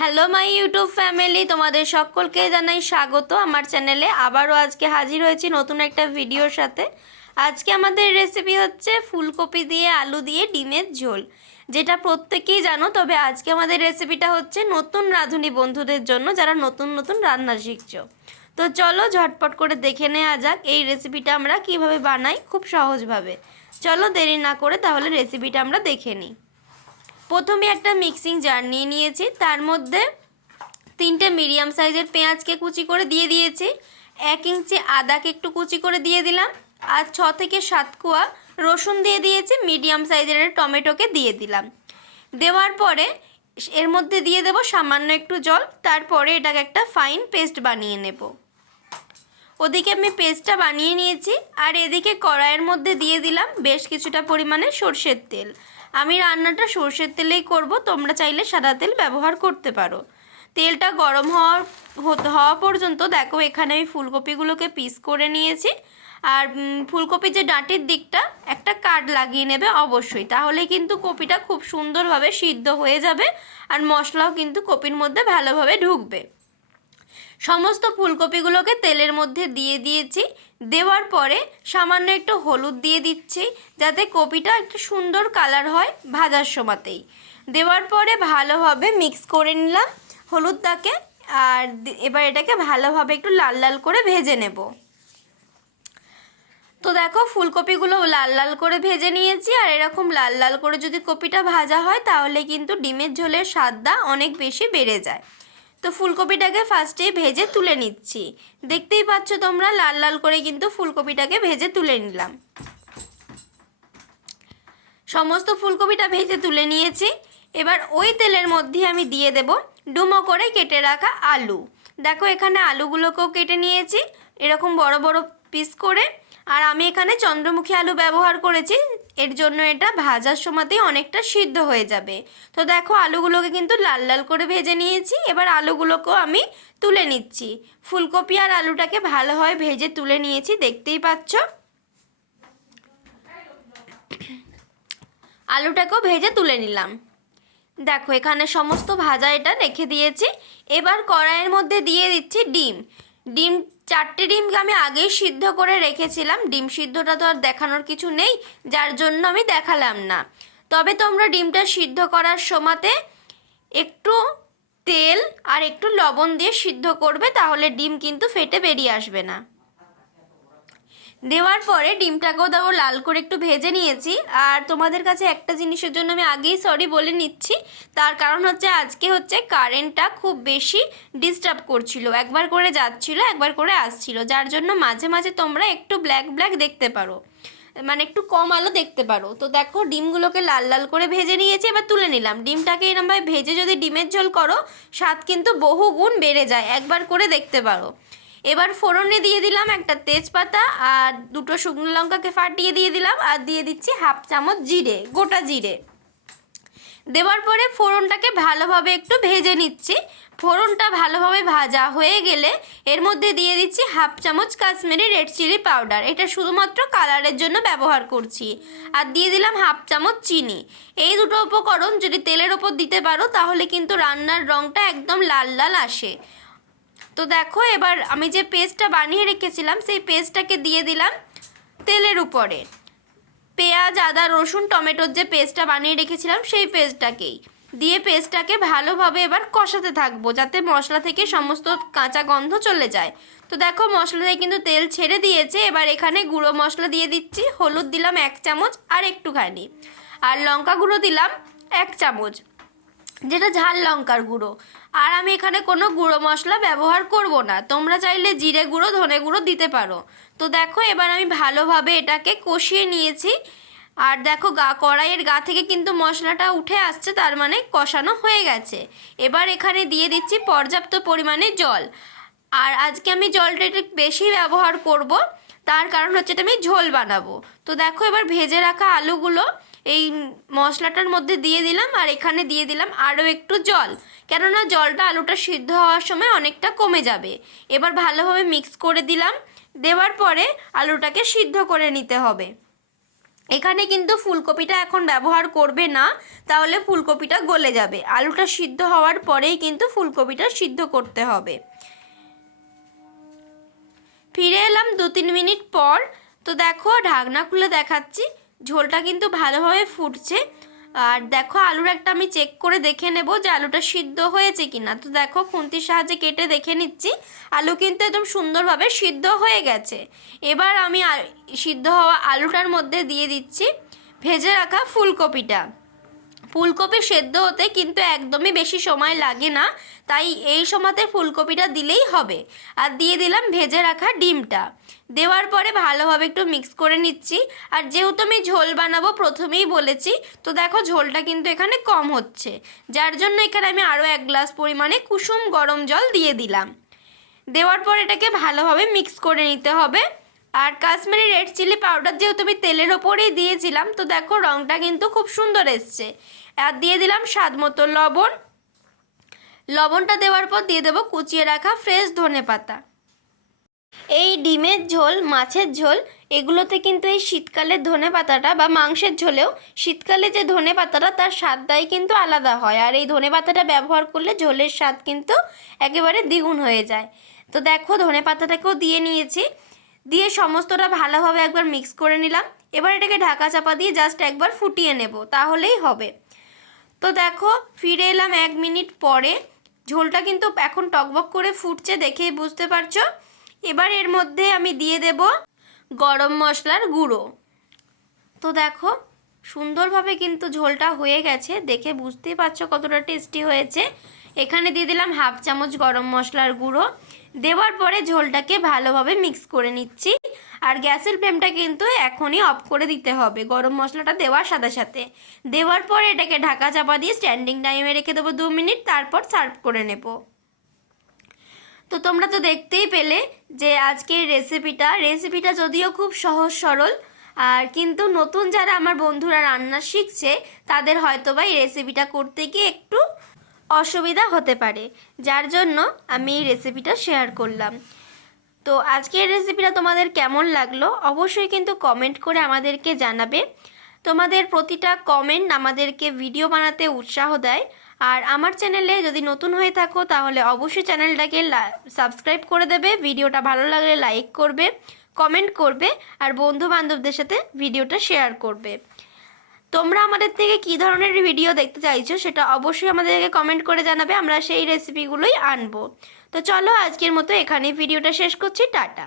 Hello my YouTube family, তোমাদের সকলকে জানাই স্বাগত আমার চ্যানেলে। আবারও আজকে হাজির হয়েছি নতুন একটা ভিডিওর সাথে। আজকে আমাদের রেসিপি হচ্ছে ফুলকপি দিয়ে আলু দিয়ে ডিমের ঝোল, যেটা প্রত্যেকেই জানো। তবে আজকে আমাদের রেসিপিটা হচ্ছে নতুন রাঁধুনি বন্ধুদের জন্য, যারা নতুন নতুন রান্না শিখছো। তো চলো ঝটপট করে দেখে নেওয়া যাক এই রেসিপিটা আমরা কিভাবে বানাই, খুব সহজভাবে। চলো দেরি না করে তাহলে রেসিপিটা আমরা দেখে নিই। প্রথমে একটা মিক্সিং জার নিয়ে নিয়েছি, তার মধ্যে 3টে মিডিয়াম সাইজের পেঁয়াজকে কুচি করে দিয়ে দিয়েছি, 1 ইঞ্চি আদাকে একটু কুচি করে দিয়ে দিলাম, আর 6 থেকে 7 কোয়া রসুন দিয়ে দিয়েছি, মিডিয়াম সাইজের টমেটোকে দিয়ে দিলাম। দেওয়ার পরে এর মধ্যে দিয়ে দেব সামান্য একটু জল, তারপরে এটাকে একটা ফাইন পেস্ট বানিয়ে নেব। ওদিকে আমি পেস্টটা বানিয়ে নিয়েছি, আর এদিকে কড়াইয়ের মধ্যে দিয়ে দিলাম বেশ কিছুটা পরিমাণে সর্ষের তেল। আমি রান্নাটা সর্ষের তেলেই করব, তোমরা চাইলে সাদা তেল ব্যবহার করতে পারো। তেলটা গরম হওয়া পর্যন্ত দেখো এখানে আমি ফুলকপিগুলোকে পিস করে নিয়েছি। আর ফুলকপির যে ডাঁটির দিকটা একটা কাট লাগিয়ে নেবে অবশ্যই, তাহলে কিন্তু কপিটা খুব সুন্দরভাবে সিদ্ধ হয়ে যাবে, আর মশলাও কিন্তু কপির মধ্যে ভালোভাবে ঢুকবে। সমস্ত ফুলকপিগুলোকে তেলের মধ্যে দিয়ে দিয়েছি। দেওয়ার পরে সামান্য একটু হলুদ দিয়ে দিচ্ছি, যাতে কপিটা একটু সুন্দর কালার হয় ভাজার সময়তেই। দেওয়ার পরে ভালোভাবে মিক্স করে নিলাম হলুদটাকে, আর এবার এটাকে ভালোভাবে একটু লাল লাল করে ভেজে নেব। তো দেখো ফুলকপিগুলো লাল লাল করে ভেজে নিয়েছি, আর এরকম লাল লাল করে যদি কপিটা ভাজা হয় তাহলে কিন্তু ডিমের ঝোলের স্বাদটা অনেক বেশি বেড়ে যায়। তো ফুলকপিটাকে ফার্স্টেই ভেজে তুলে নিচ্ছি। দেখতেই পাচ্ছ তোমরা লাল লাল করে কিন্তু ফুলকপিটাকে ভেজে তুলে নিলাম। সমস্ত ফুলকপিটা ভেজে তুলে নিয়েছি। এবার ওই তেলের মধ্যে আমি দিয়ে দেব ডুমো করে কেটে রাখা আলু। দেখো এখানে আলুগুলোকেও কেটে নিয়েছি এরকম বড় বড় পিস করে, আর আমি এখানে চন্দ্রমুখী আলু ব্যবহার করেছি, এর জন্য এটা ভাজার সময়তেই অনেকটা সিদ্ধ হয়ে যাবে। তো দেখো আলুগুলোকে কিন্তু লাল লাল করে ভেজে নিয়েছি, এবার আলুগুলোকেও আমি তুলে নিচ্ছি। ফুলকপি আর আলুটাকে ভালোভাবে ভেজে তুলে নিয়েছি, দেখতেই পাচ্ছ। আলুটাকেও ভেজে তুলে নিলাম। দেখো এখানে সমস্ত ভাজা এটা রেখে দিয়েছি। এবার কড়াইয়ের মধ্যে দিয়ে দিচ্ছি ডিম 4টে ডিমকে আমি আগেই সিদ্ধ করে রেখেছিলাম। ডিম সিদ্ধটা তো আর দেখানোর কিছু নেই, যার জন্য আমি দেখালাম না। তবে তোমরা ডিমটা সিদ্ধ করার সময়তে একটু তেল আর একটু লবণ দিয়ে সিদ্ধ করবে, তাহলে ডিম কিন্তু ফেটে বেরিয়ে আসবে না। দেওয়ার পরে ডিমটাকেও দেখো লাল করে একটু ভেজে নিয়েছি। আর তোমাদের কাছে একটা জিনিসের জন্য আমি আগেই সরি বলে নিচ্ছি, তার কারণ হচ্ছে আজকে কারেন্টটা খুব বেশি ডিস্টার্ব করছিল, একবার করে যাচ্ছিল একবার করে আসছিল, যার জন্য মাঝে মাঝে তোমরা একটু ব্ল্যাক ব্ল্যাক দেখতে পারো, মানে একটু কম আলো দেখতে পারো। তো দেখো ডিমগুলোকে লাল লাল করে ভেজে নিয়েছি, এবার তুলে নিলাম। ডিমটাকে এরমভাবে ভেজে যদি ডিমের ঝোল করো স্বাদ কিন্তু বহু গুণ বেড়ে যায়, একবার করে দেখতে পারো। এবার ফোড়নে দিয়ে দিলাম একটা তেজপাতা আর 2টো শুকনো লঙ্কাকে ফাটিয়ে দিয়ে দিলাম, আর দিয়ে দিচ্ছি 1/2 চামচ জিরে, গোটা জিরে। দেওয়ার পরে ফোড়নটাকে ভালোভাবে একটু ভেজে নিচ্ছি। ফোড়নটা ভালোভাবে ভাজা হয়ে গেলে এর মধ্যে দিয়ে দিচ্ছি 1/2 চামচ কাশ্মীরি রেড চিলি পাউডার, এটা শুধুমাত্র কালারের জন্য ব্যবহার করছি। আর দিয়ে দিলাম 1/2 চামচ চিনি। এই দুটো উপকরণ যদি তেলের ওপর দিতে পারো তাহলে কিন্তু রান্নার রঙটা একদম লাল লাল আসে। তো দেখো এবার আমি যে পেস্টটা বানিয়ে রেখেছিলাম সেই পেস্টটাকে দিয়ে দিলাম তেলের উপরে। পেঁয়াজ আদা রসুন টমেটোর যে পেস্টটা বানিয়ে রেখেছিলাম সেই পেস্টটাকেই দিয়ে পেস্টটাকে ভালোভাবে এবার কষাতে থাকবো, যাতে মশলা থেকে সমস্ত কাঁচা গন্ধ চলে যায়। তো দেখো মশলাতে কিন্তু তেল ছেড়ে দিয়েছে। এবার এখানে গুঁড়ো মশলা দিয়ে দিচ্ছি। হলুদ দিলাম 1 চামচ আর একটুখানি, আর লঙ্কা গুঁড়ো দিলাম 1 চামচ, যেটা ঝাল লঙ্কার গুঁড়ো। আর আমি এখানে কোনো গুঁড়ো মশলা ব্যবহার করব না, তোমরা চাইলে জিরে গুঁড়ো ধনে গুঁড়ো দিতে পারো। তো দেখো এবার আমি ভালোভাবে এটাকে কষিয়ে নিয়েছি। আর দেখো কড়াইয়ের গা থেকে কিন্তু মশলাটা উঠে আসছে, তার মানে কষানো হয়ে গেছে। এবার এখানে দিয়ে দিচ্ছি পর্যাপ্ত পরিমাণে জল। আর আজকে আমি জলটা একটু বেশি ব্যবহার করব, তার কারণ হচ্ছে এটা আমি ঝোল বানাবো। তো দেখো এবার ভেজে রাখা আলুগুলো এই মশলাটার মধ্যে দিয়ে দিলাম, আর এখানে দিয়ে দিলাম আরও একটু জল, কেননা জলটা আলুটা সিদ্ধ হওয়ার সময় অনেকটা কমে যাবে। এবার ভালোভাবে মিক্স করে দিলাম। দেওয়ার পরে আলুটাকে সিদ্ধ করে নিতে হবে। এখানে কিন্তু ফুলকপিটা এখন ব্যবহার করবে না, তাহলে ফুলকপিটা গলে যাবে। আলুটা সিদ্ধ হওয়ার পরেই কিন্তু ফুলকপিটা সিদ্ধ করতে হবে। ফিরে এলাম 2-3 মিনিট পর। তো দেখো ঢাকনা খুলে দেখাচ্ছি, ঝোলটা কিন্তু ভালোভাবে ফুটছে। আর দেখো আলুর একটা আমি চেক করে দেখে নেব যে আলুটা সিদ্ধ হয়েছে কিনা। তো দেখো খুন্তির সাহায্যে কেটে দেখে নিচ্ছি, আলু কিন্তু একদম সুন্দরভাবে সিদ্ধ হয়ে গেছে। এবার আমি সিদ্ধ হওয়া আলুটার মধ্যে দিয়ে দিচ্ছি ভেজে রাখা ফুলকপিটা। ফুলকপি সেদ্ধ হতে কিন্তু একদমই বেশি সময় লাগে না, তাই এই সময়তে ফুলকপিটা দিলেই হবে। আর দিয়ে দিলাম ভেজে রাখা ডিমটা। দেওয়ার পরে ভালোভাবে একটু মিক্স করে নিচ্ছি। আর যেহেতু আমি ঝোল বানাবো প্রথমেই বলেছি, তো দেখো ঝোলটা কিন্তু এখানে কম হচ্ছে, যার জন্য এখানে আমি আরও 1 গ্লাস পরিমাণে কুসুম গরম জল দিয়ে দিলাম। দেওয়ার পর এটাকে ভালোভাবে মিক্স করে নিতে হবে। আর কাশ্মীরি রেড চিলি পাউডার যেহেতু আমি তেলের ওপরেই দিয়েছিলাম, তো দেখো রঙটা কিন্তু খুব সুন্দর এসছে। আর দিয়ে দিলাম স্বাদ মতো লবণ। লবণটা দেওয়ার পর দিয়ে দেবো কুচিয়ে রাখা ফ্রেশ ধনেপাতা। এই ডিমের ঝোল, মাছের ঝোল, এগুলোতে কিন্তু এই শীতকালের ধনেপাতাটা বা মাংসের ঝোলেও শীতকালে যে ধনেপাতাটা তার স্বাদটাই কিন্তু আলাদা হয়। আর এই ধনেপাতাটা ব্যবহার করলে ঝোলের স্বাদ কিন্তু একেবারে দ্বিগুণ হয়ে যায়। তো দেখো ধনেপাতাটাকেও দিয়ে নিয়েছি, দিয়ে সমস্তটা ভালোভাবে একবার মিক্স করে নিলাম। এবার এটাকে ঢাকা চাপা দিয়ে জাস্ট একবার ফুটিয়ে নেব, তাহলেই হবে। তো দেখো ফিরে এলাম 1 মিনিট পরে। ঝোলটা কিন্তু এখন টকবক করে ফুটছে, দেখেই বুঝতে পারছো। এবার এর মধ্যে আমি দিয়ে দেব গরম মশলার গুঁড়ো। তো দেখো সুন্দরভাবে কিন্তু ঝোলটা হয়ে গেছে, দেখে বুঝতেই পারছো কতটা টেস্টি হয়েছে। এখানে দিয়ে দিলাম 1/2 চামচ গরম মশলার গুঁড়ো। দেওয়ার পরে ঝোলটাকে ভালোভাবে মিক্স করে নিচ্ছি। আর গ্যাসের ফ্লেমটা কিন্তু এখনই অফ করে দিতে হবে গরম মশলাটা দেওয়ার সাথে সাথে। দেওয়ার পরে এটাকে ঢাকা চাপা দিয়ে স্ট্যান্ডিং টাইমে রেখে দেবো 2 মিনিট, তারপর সার্ভ করে নেব। তো তোমরা তো দেখতেই পেলে যে আজকের রেসিপিটা যদিও খুব সহজ সরল, আর কিন্তু নতুন যারা আমার বন্ধুরা রান্না শিখছে তাদের হয়তোবা এই রেসিপিটা করতে গিয়ে একটু অসুবিধা হতে পারে, যার জন্য আমি এই রেসিপিটা শেয়ার করলাম। তো আজকের রেসিপিটা তোমাদের কেমন লাগলো অবশ্যই কিন্তু কমেন্ট করে আমাদেরকে জানাবে। তোমাদের প্রতিটা কমেন্ট আমাদেরকে ভিডিও বানাতে উৎসাহ দেয়। আর আমার চ্যানেলে যদি নতুন হয়ে থাকো তাহলে অবশ্যই চ্যানেলটাকে সাবস্ক্রাইব করে দেবে, ভিডিওটা ভালো লাগলে লাইক করবে, কমেন্ট করবে, আর বন্ধু বান্ধবদের সাথে ভিডিওটা শেয়ার করবে। তোমরা আমাদের থেকে কী ধরনের ভিডিও দেখতে চাইছো সেটা অবশ্যই আমাদেরকে কমেন্ট করে জানাবে, আমরা সেই রেসিপিগুলোই আনবো। তো চলো আজকের মতো এখানেই ভিডিওটা শেষ করছি, টাটা।